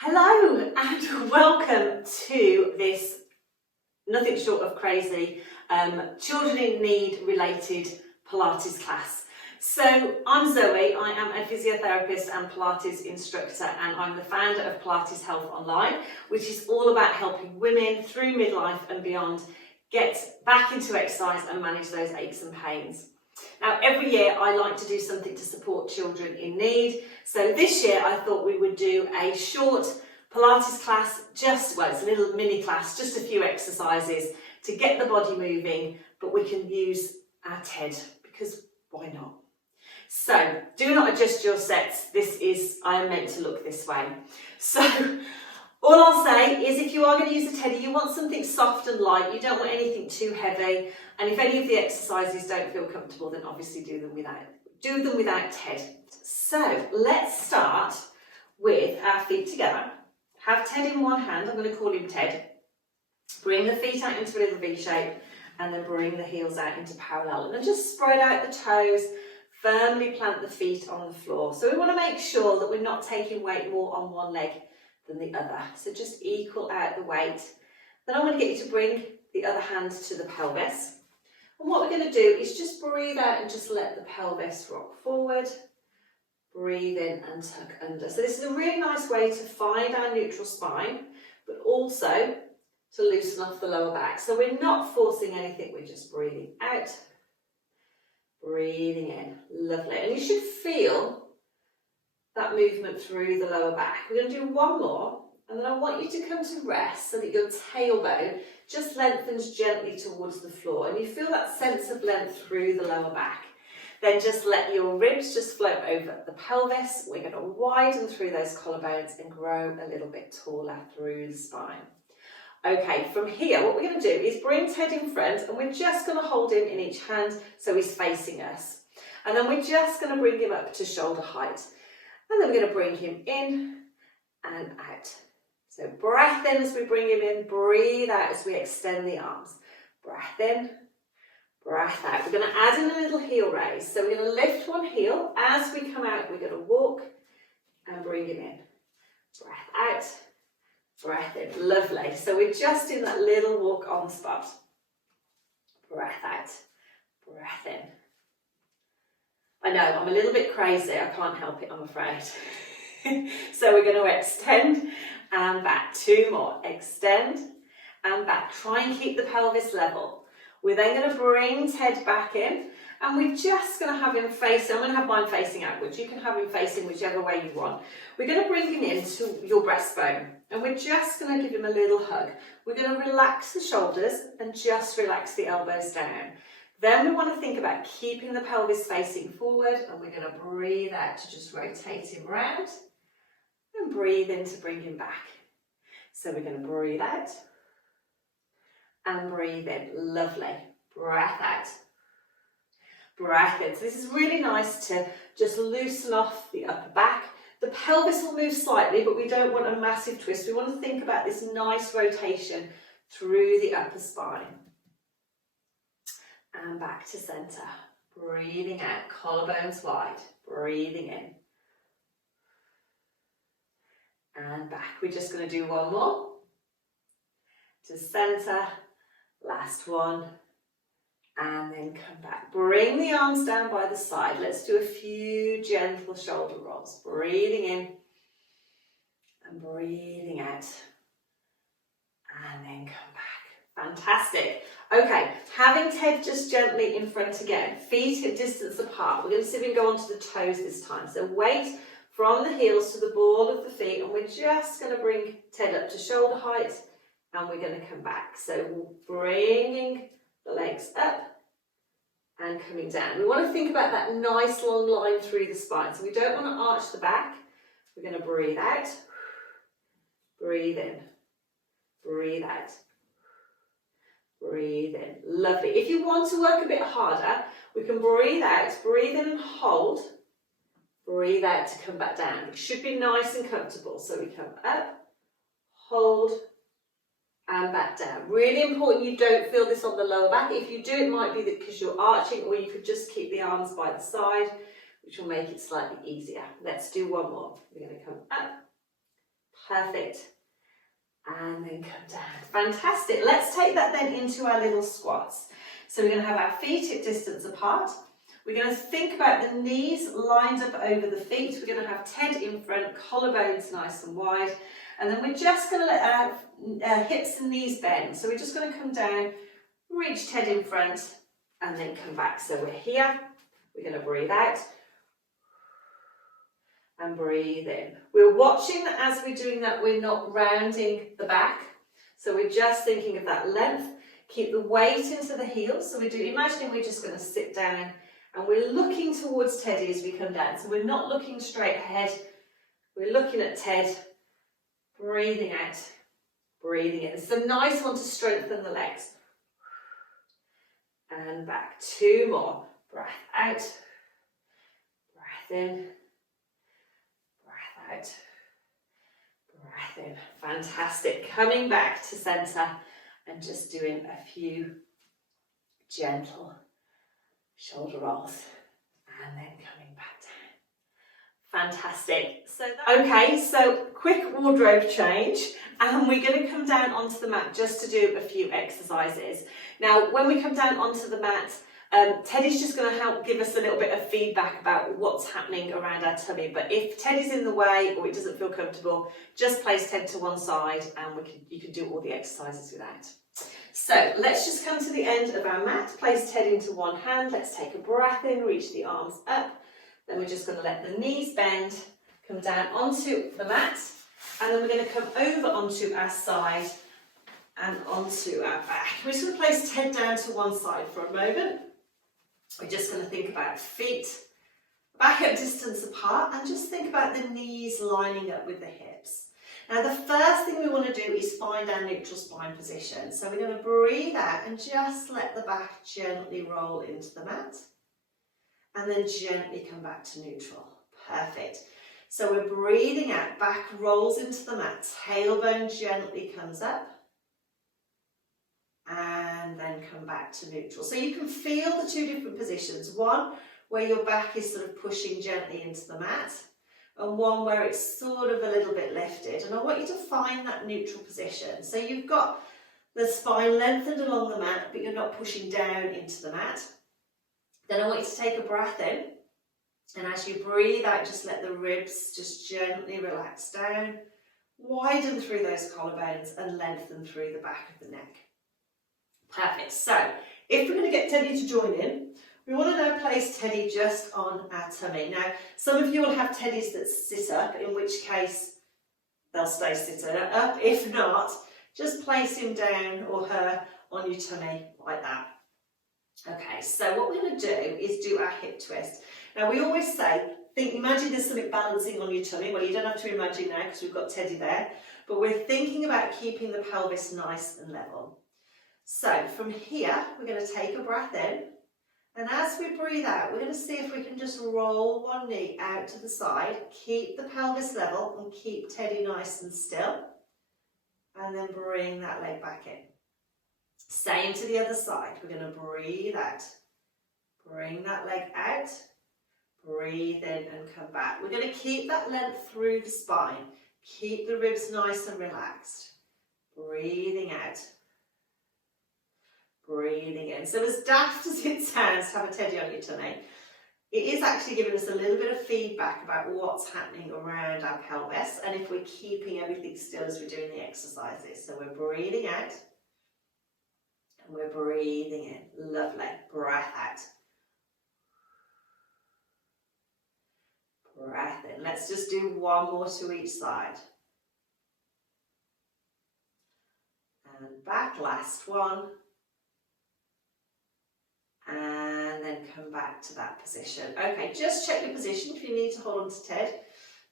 Hello and welcome to this nothing short of crazy children in need related Pilates class. So I'm Zoe, I am a physiotherapist and Pilates instructor, and I'm the founder of Pilates Health Online, which is all about helping women through midlife and beyond get back into exercise and manage those aches and pains. Now, every year I like to do something to support children in need. So this year I thought we would do a short Pilates class, it's a little mini class, just a few exercises to get the body moving, but we can use our TED because why not? So do not adjust your sets. I am meant to look this way. So all I'll say is if you are going to use a teddy, you want something soft and light. You don't want anything too heavy. And if any of the exercises don't feel comfortable, then obviously do them without TED. So let's start with our feet together. Have TED in one hand. I'm going to call him Ted. Bring the feet out into a little V shape and then bring the heels out into parallel. And then just spread out the toes. Firmly plant the feet on the floor. So we want to make sure that we're not taking weight more on one leg than the other. So just equal out the weight. Then I want to get you to bring the other hand to the pelvis. And what we're going to do is just breathe out and just let the pelvis rock forward. Breathe in and tuck under. So this is a really nice way to find our neutral spine, but also to loosen off the lower back. So we're not forcing anything, we're just breathing out, breathing in. Lovely. And you should feel that movement through the lower back. We're going to do one more, and then I want you to come to rest so that your tailbone just lengthens gently towards the floor, and you feel that sense of length through the lower back. Then just let your ribs just float over the pelvis. We're going to widen through those collarbones and grow a little bit taller through the spine. Okay, from here, what we're going to do is bring Ted in front, and we're just going to hold him in each hand so he's facing us. And then we're just going to bring him up to shoulder height. And then we're going to bring him in and out. So breath in as we bring him in, breathe out as we extend the arms. Breath in, breath out. We're going to add in a little heel raise. So we're going to lift one heel. As we come out, we're going to walk and bring him in. Breath out, breath in. Lovely. So we're just in that little walk on spot. Breath out, breath in. I know, I'm a little bit crazy. I can't help it, I'm afraid. So we're going to extend and back. Two more. Extend and back. Try and keep the pelvis level. We're then going to bring Ted back in, and we're just going to have him facing. I'm going to have mine facing outwards. You can have him facing whichever way you want. We're going to bring him into your breastbone, and we're just going to give him a little hug. We're going to relax the shoulders and just relax the elbows down. Then we want to think about keeping the pelvis facing forward, and we're going to breathe out to just rotate him round and breathe in to bring him back. So we're going to breathe out and breathe in. Lovely. Breath out. Breath in. So this is really nice to just loosen off the upper back. The pelvis will move slightly, but we don't want a massive twist. We want to think about this nice rotation through the upper spine. And back to centre. Breathing out, collarbones wide. Breathing in. And back. We're just going to do one more. To centre. Last one. And then come back. Bring the arms down by the side. Let's do a few gentle shoulder rolls. Breathing in. And breathing out. And then come back. Fantastic. Okay, having Ted just gently in front again, feet at distance apart. We're going to see if we can go onto the toes this time. So weight from the heels to the ball of the feet, and we're just going to bring Ted up to shoulder height, and we're going to come back. So bringing the legs up and coming down. We want to think about that nice long line through the spine. So we don't want to arch the back. We're going to breathe out, breathe in, breathe out. Breathe in. Lovely. If you want to work a bit harder, we can breathe out, breathe in and hold. Breathe out to come back down. It should be nice and comfortable. So we come up, hold, and back down. Really important you don't feel this on the lower back. If you do, it might be that because you're arching, or you could just keep the arms by the side, which will make it slightly easier. Let's do one more. We're going to come up, Perfect. And then come down. Fantastic. Let's take that then into our little squats. So we're going to have our feet at distance apart. We're going to think about the knees lined up over the feet. We're going to have Ted in front, collarbones nice and wide. And then we're just going to let our hips and knees bend. So we're just going to come down, reach Ted in front, and then come back. So we're here. We're going to breathe out. And breathe in. We're watching that as we're doing that, we're not rounding the back. So we're just thinking of that length. Keep the weight into the heels. So imagining we're just going to sit down and we're looking towards Teddy as we come down. So we're not looking straight ahead. We're looking at Ted. Breathing out. Breathing in. It's a nice one to strengthen the legs. And back. 2 more. Breath out. Breath in. Out. Breath in. Fantastic. Coming back to centre and just doing a few gentle shoulder rolls and then coming back down. Fantastic. So quick wardrobe change, and we're going to come down onto the mat just to do a few exercises. Now, when we come down onto the mat, Teddy's just going to help give us a little bit of feedback about what's happening around our tummy. But if Teddy's in the way or it doesn't feel comfortable, just place Ted to one side and you can do all the exercises with that. So let's just come to the end of our mat. Place Ted into one hand. Let's take a breath in, reach the arms up. Then we're just going to let the knees bend, come down onto the mat. And then we're going to come over onto our side and onto our back. We're just going to place Ted down to one side for a moment. We're just going to think about feet back at distance apart and just think about the knees lining up with the hips. Now the first thing we want to do is find our neutral spine position. So we're going to breathe out and just let the back gently roll into the mat and then gently come back to neutral. Perfect. So we're breathing out, back rolls into the mat, tailbone gently comes up. And then come back to neutral. So you can feel the 2 different positions. One where your back is sort of pushing gently into the mat, and one where it's sort of a little bit lifted. And I want you to find that neutral position. So you've got the spine lengthened along the mat, but you're not pushing down into the mat. Then I want you to take a breath in, and as you breathe out, just let the ribs just gently relax down, widen through those collarbones and lengthen through the back of the neck. Perfect. So if we're going to get Teddy to join in, we want to now place Teddy just on our tummy. Now, some of you will have Teddies that sit up, in which case they'll stay sitting up. If not, just place him down or her on your tummy like that. Okay, so what we're going to do is do our hip twist. Now, we always say, imagine there's something balancing on your tummy. Well, you don't have to imagine now because we've got Teddy there, but we're thinking about keeping the pelvis nice and level. So from here, we're going to take a breath in, and as we breathe out, we're going to see if we can just roll one knee out to the side, keep the pelvis level and keep Teddy nice and still, and then bring that leg back in. Same to the other side. We're going to breathe out, bring that leg out, breathe in and come back. We're going to keep that length through the spine, keep the ribs nice and relaxed, breathing out. Breathing in. So as daft as it sounds to have a Teddy on your tummy, it is actually giving us a little bit of feedback about what's happening around our pelvis and if we're keeping everything still as we're doing the exercises. So we're breathing out and we're breathing in. Lovely. Breath out. Breath in. Let's just do one more to each side. And back. Last one. And then come back to that position. Okay, just check your position if you need to hold on to Ted.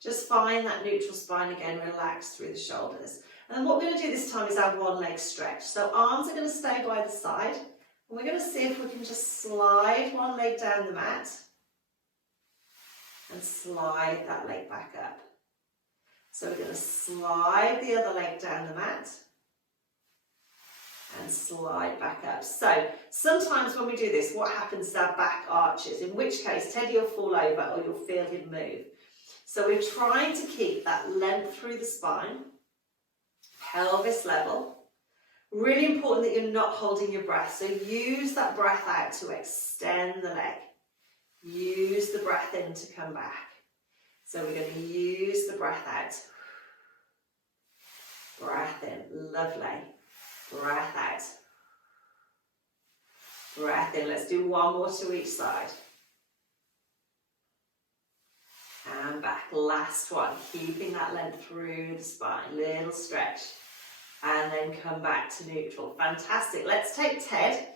Just find that neutral spine again, relax through the shoulders. And then what we're going to do this time is our one leg stretch. So arms are going to stay by the side. And we're going to see if we can just slide one leg down the mat and slide that leg back up. So we're going to slide the other leg down the mat and slide back up. So sometimes when we do this, what happens is our back arches, in which case Teddy will fall over or you'll feel him move. So we're trying to keep that length through the spine, pelvis level. Really important that you're not holding your breath. So use that breath out to extend the leg. Use the breath in to come back. So we're going to use the breath out. Breath in, lovely. Breath out. Breath in. Let's do one more to each side. And back. Last one. Keeping that length through the spine. Little stretch. And then come back to neutral. Fantastic. Let's take Ted.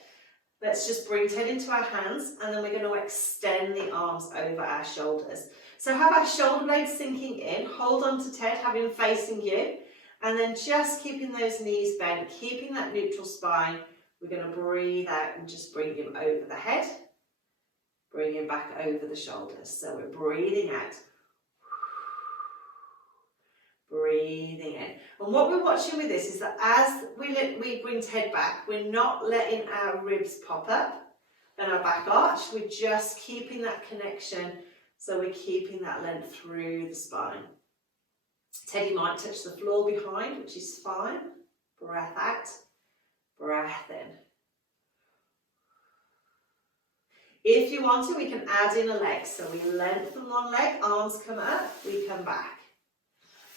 Let's just bring Ted into our hands, and then we're going to extend the arms over our shoulders. So have our shoulder blades sinking in. Hold on to Ted, have him facing you. And then just keeping those knees bent, keeping that neutral spine. We're going to breathe out and just bring him over the head. Bring him back over the shoulders. So we're breathing out. Breathing in. And what we're watching with this is that as we bring Ted back, we're not letting our ribs pop up and our back arch. We're just keeping that connection. So we're keeping that length through the spine. Teddy might touch the floor behind, which is fine. Breath out. Breath in. If you want to, we can add in a leg. So we lengthen one leg, arms come up, we come back.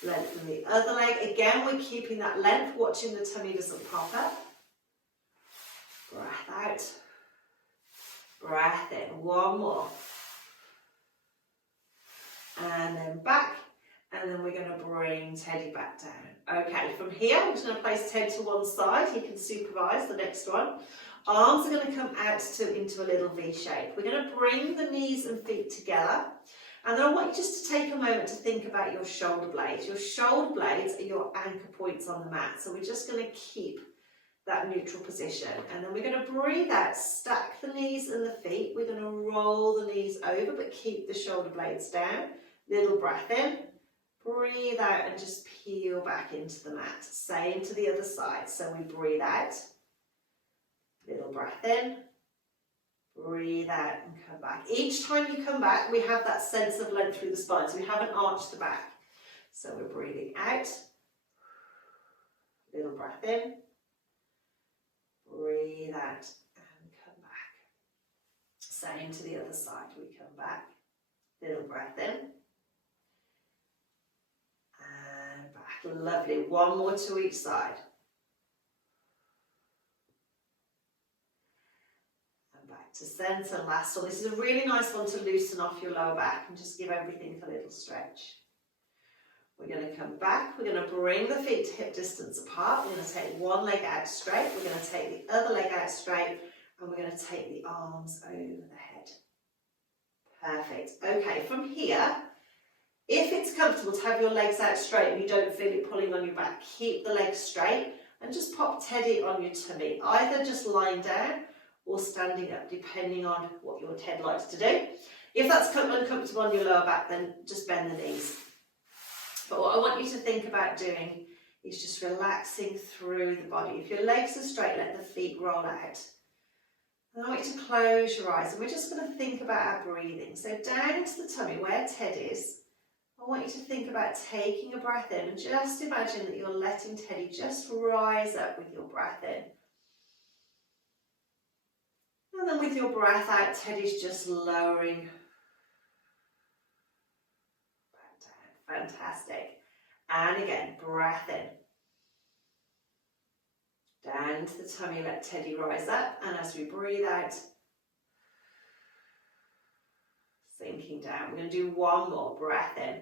Lengthen the other leg. Again, we're keeping that length, watching the tummy doesn't pop up. Breath out. Breath in. One more. And then back. And then we're going to bring Teddy back down. Okay, from here, we're just going to place Ted to one side. He can supervise the next one. Arms are going to come out into a little V shape. We're going to bring the knees and feet together. And then I want you just to take a moment to think about your shoulder blades. Your shoulder blades are your anchor points on the mat. So we're just going to keep that neutral position. And then we're going to breathe out, stack the knees and the feet. We're going to roll the knees over, but keep the shoulder blades down. Little breath in. Breathe out and just peel back into the mat. Same to the other side. So we breathe out. Little breath in. Breathe out and come back. Each time you come back, we have that sense of length through the spine, so we haven't arched the back. So we're breathing out. Little breath in. Breathe out and come back. Same to the other side. We come back. Little breath in. And back. Lovely. One more to each side. To centre, last one. This is a really nice one to loosen off your lower back and just give everything a little stretch. We're going to come back. We're going to bring the feet to hip distance apart. We're going to take one leg out straight. We're going to take the other leg out straight. And we're going to take the arms over the head. Perfect. Okay, from here, if it's comfortable to have your legs out straight and you don't feel it pulling on your back, keep the legs straight and just pop Teddy on your tummy. Either just lying down or standing up, depending on what your Ted likes to do. If that's uncomfortable on your lower back, then just bend the knees. But what I want you to think about doing is just relaxing through the body. If your legs are straight, let the feet roll out. And I want you to close your eyes, and we're just going to think about our breathing. So down into the tummy, where Ted is, I want you to think about taking a breath in, and just imagine that you're letting Teddy just rise up with your breath in. And then with your breath out, Teddy's just lowering back down. Fantastic. And again, breath in. Down into the tummy, let Teddy rise up. And as we breathe out, sinking down. We're going to do one more. Breath in.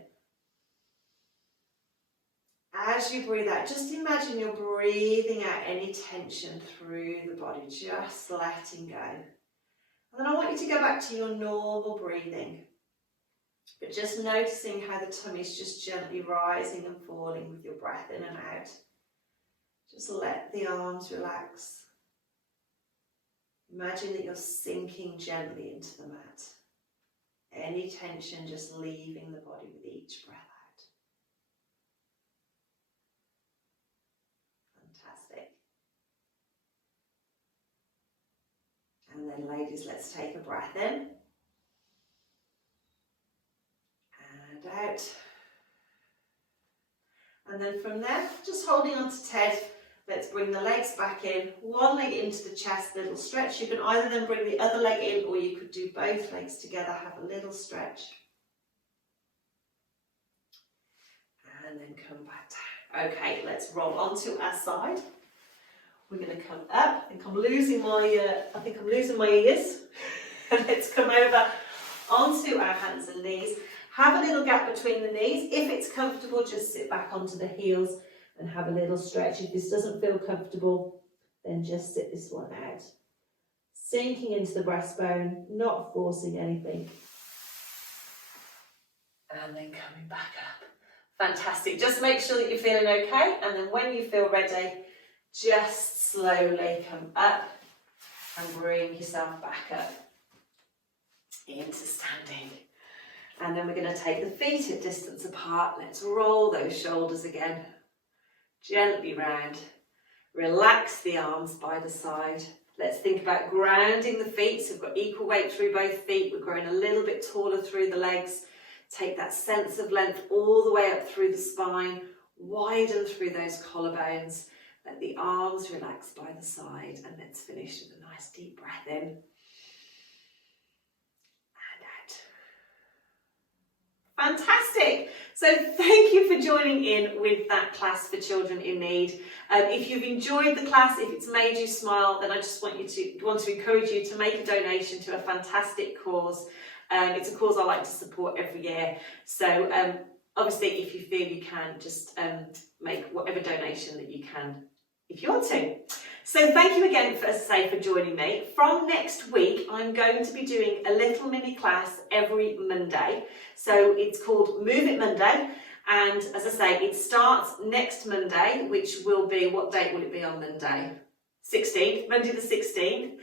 As you breathe out, just imagine you're breathing out any tension through the body, just letting go. And then I want you to go back to your normal breathing, but just noticing how the tummy's just gently rising and falling with your breath in and out. Just let the arms relax. Imagine that you're sinking gently into the mat. Any tension just leaving the body with each breath out. Fantastic. And then ladies, let's take a breath in. And out. And then from there, just holding on to Ted, let's bring the legs back in. One leg into the chest, little stretch. You can either then bring the other leg in, or you could do both legs together, have a little stretch. And then come back down. Okay, let's roll onto our side. We're going to come up. I think I'm losing my ears. Let's come over onto our hands and knees. Have a little gap between the knees. If it's comfortable, just sit back onto the heels and have a little stretch. If this doesn't feel comfortable, then just sit this one out. Sinking into the breastbone, not forcing anything. And then coming back up. Fantastic. Just make sure that you're feeling okay. And then when you feel ready, just slowly come up and bring yourself back up into standing. And then we're going to take the feet at distance apart. Let's roll those shoulders again. Gently round. Relax the arms by the side. Let's think about grounding the feet. So we've got equal weight through both feet. We're growing a little bit taller through the legs. Take that sense of length all the way up through the spine. Widen through those collarbones. Let the arms relax by the side. And let's finish with a nice deep breath in. Fantastic. So thank you for joining in with that class for children in need. If you've enjoyed the class, if it's made you smile, then I just want to encourage you to make a donation to a fantastic cause. It's a cause I like to support every year. So obviously, if you feel you can, just make whatever donation that you can if you want to. So thank you again, for joining me. From next week, I'm going to be doing a little mini class every Monday. So it's called Move It Monday. And as I say, it starts next Monday, which will be, what date will it be on Monday? 16th, Monday the 16th.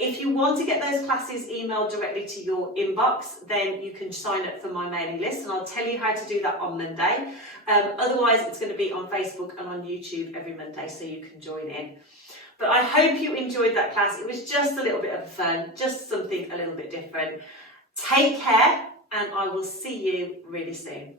If you want to get those classes emailed directly to your inbox, then you can sign up for my mailing list, and I'll tell you how to do that on Monday. Otherwise, it's going to be on Facebook and on YouTube every Monday, so you can join in. But I hope you enjoyed that class. It was just a little bit of fun, just something a little bit different. Take care, and I will see you really soon.